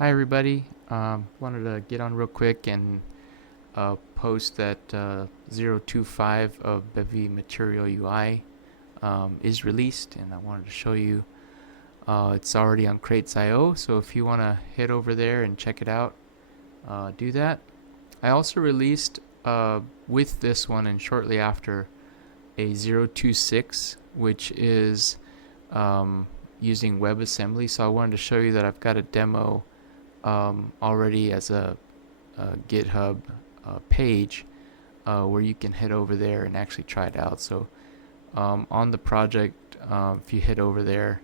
Hi everybody. Wanted to get on real quick and post that 025 of Bevy Material UI is released, and I wanted to show you it's already on Crates.io. So if you want to head over there and check it out, do that. I also released with this one and shortly after a 026, which is using WebAssembly. So I wanted to show you that I've got a demo already as a GitHub page where you can head over there and actually try it out. So on the project, if you head over there,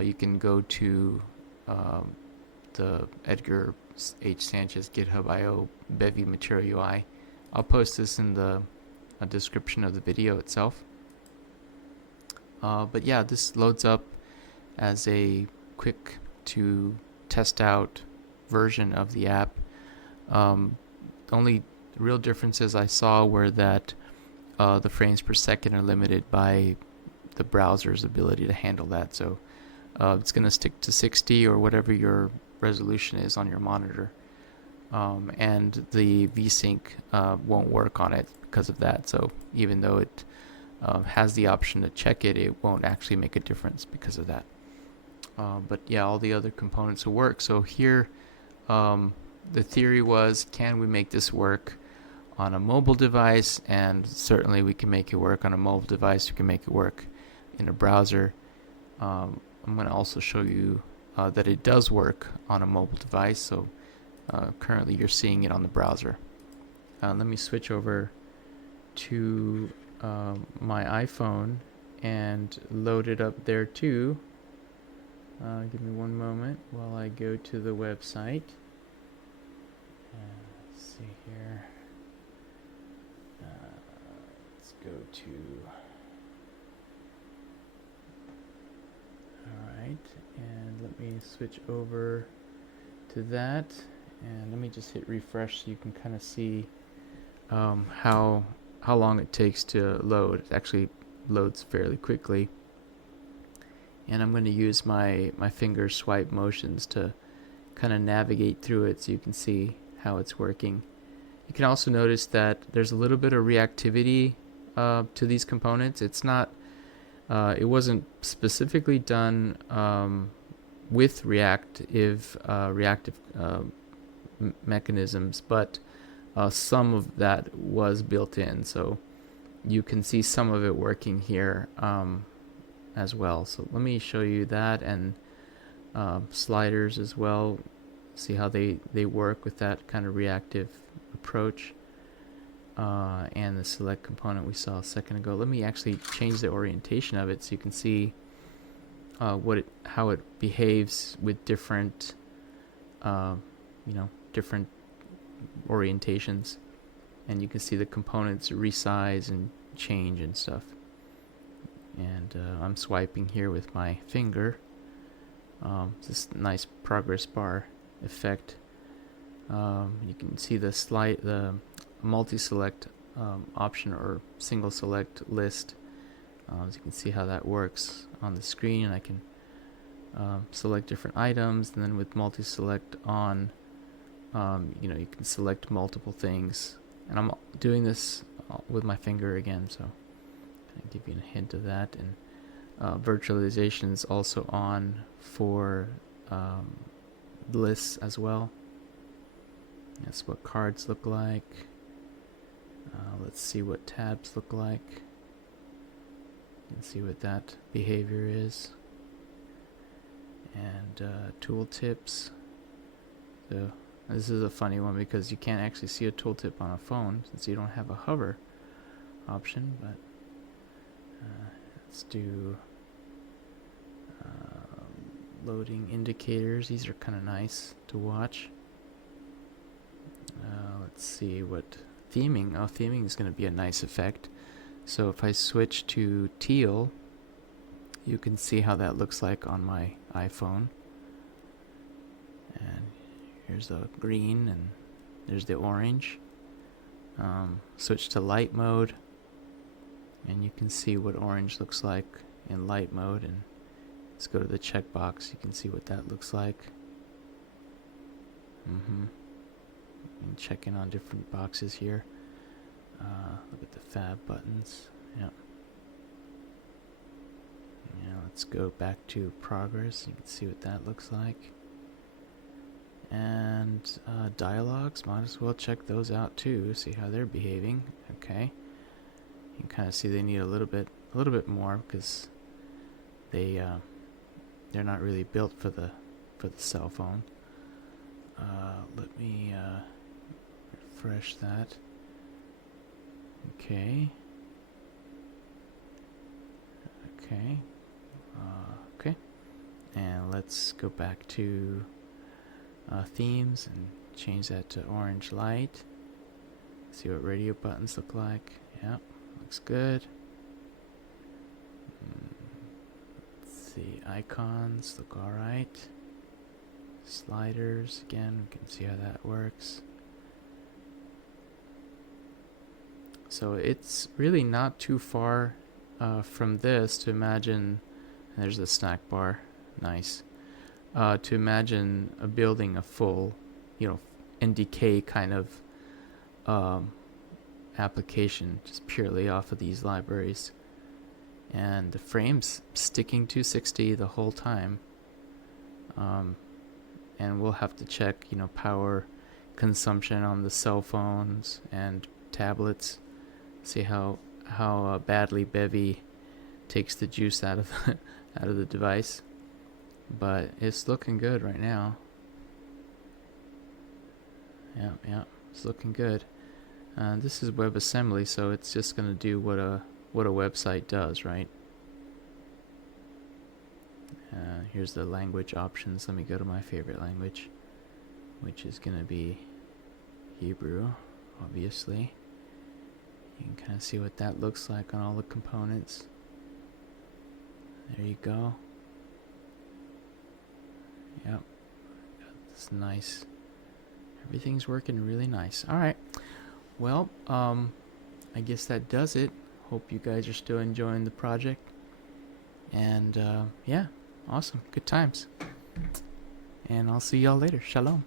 you can go to the Edgar H. Sanchez GitHub IO Bevy Material UI. I'll post this in the description of the video itself. But yeah, this loads up as a quick to test out version of the app. The only real differences I saw were that the frames per second are limited by the browser's ability to handle that. So it's going to stick to 60 or whatever your resolution is on your monitor. And the VSync won't work on it because of that. So even though it has the option to check it, it won't actually make a difference because of that. But yeah, all the other components will work. So here, the theory was, can we make this work on a mobile device? And certainly we can make it work on a mobile device. We can make it work in a browser. I'm going to also show you that it does work on a mobile device. So currently you're seeing it on the browser. Let me switch over to my iPhone and load it up there too. Give me one moment while I go to the website. Let's see here. Let's go to. Alright, and let me switch over to that. And let me just hit refresh so you can kind of see how long it takes to load. It actually loads fairly quickly. And I'm going to use my finger swipe motions to kind of navigate through it so you can see how it's working. You can also notice that there's a little bit of reactivity to these components. It's not, it wasn't specifically done with reactive mechanisms, but some of that was built in. So you can see some of it working here as well. So let me show you that, and sliders as well. See how they work with that kind of reactive approach. And the select component we saw a second ago. Let me actually change the orientation of it so you can see how it behaves with different different orientations, and you can see the components resize and change and stuff. And I'm swiping here with my finger. This nice progress bar effect. You can see the multi-select option or single select list. So you can see how that works on the screen, and I can select different items, and then with multi-select on, you can select multiple things. And I'm doing this with my finger again, so I'll give you a hint of that. And virtualization is also on for lists as well. That's what cards look like. Let's see what tabs look like. And see what that behavior is. And tooltips. So this is a funny one because you can't actually see a tooltip on a phone since you don't have a hover option. But let's do loading indicators. These are kind of nice to watch. Let's see what theming. Oh, theming is going to be a nice effect. So if I switch to teal, you can see how that looks like on my iPhone. And here's the green, and there's the orange. Switch to light mode, and you can see what orange looks like in light mode. And let's go to the checkbox. You can see what that looks like. And checking on different boxes here. Look at the fab buttons. Yep. Yeah, let's go back to progress. You can see what that looks like. And dialogues, might as well check those out too. See how they're behaving. Okay. You can kind of see they need a little bit more because they're not really built for the cell phone. Let me refresh that. Okay. Okay. Okay. And let's go back to themes and change that to orange light. See what radio buttons look like. Yep, looks good. Let's see, icons look alright. Sliders, again, we can see how that works. So it's really not too far from this to imagine, and there's the snack bar, nice, to imagine building a full, NDK kind of application just purely off of these libraries. And the frame's sticking to 60 the whole time. And we'll have to check, power consumption on the cell phones and tablets. See how badly Bevy takes the juice out of the device. But it's looking good right now. Yeah, it's looking good. This is WebAssembly, so it's just going to do what a website does, right? Here's the language options. Let me go to my favorite language, which is going to be Hebrew, obviously. You can kind of see what that looks like on all the components. There you go. Yep. It's nice. Everything's working really nice. Alright. Well, I guess that does it. Hope you guys are still enjoying the project. And yeah, awesome. Good times. And I'll see y'all later. Shalom.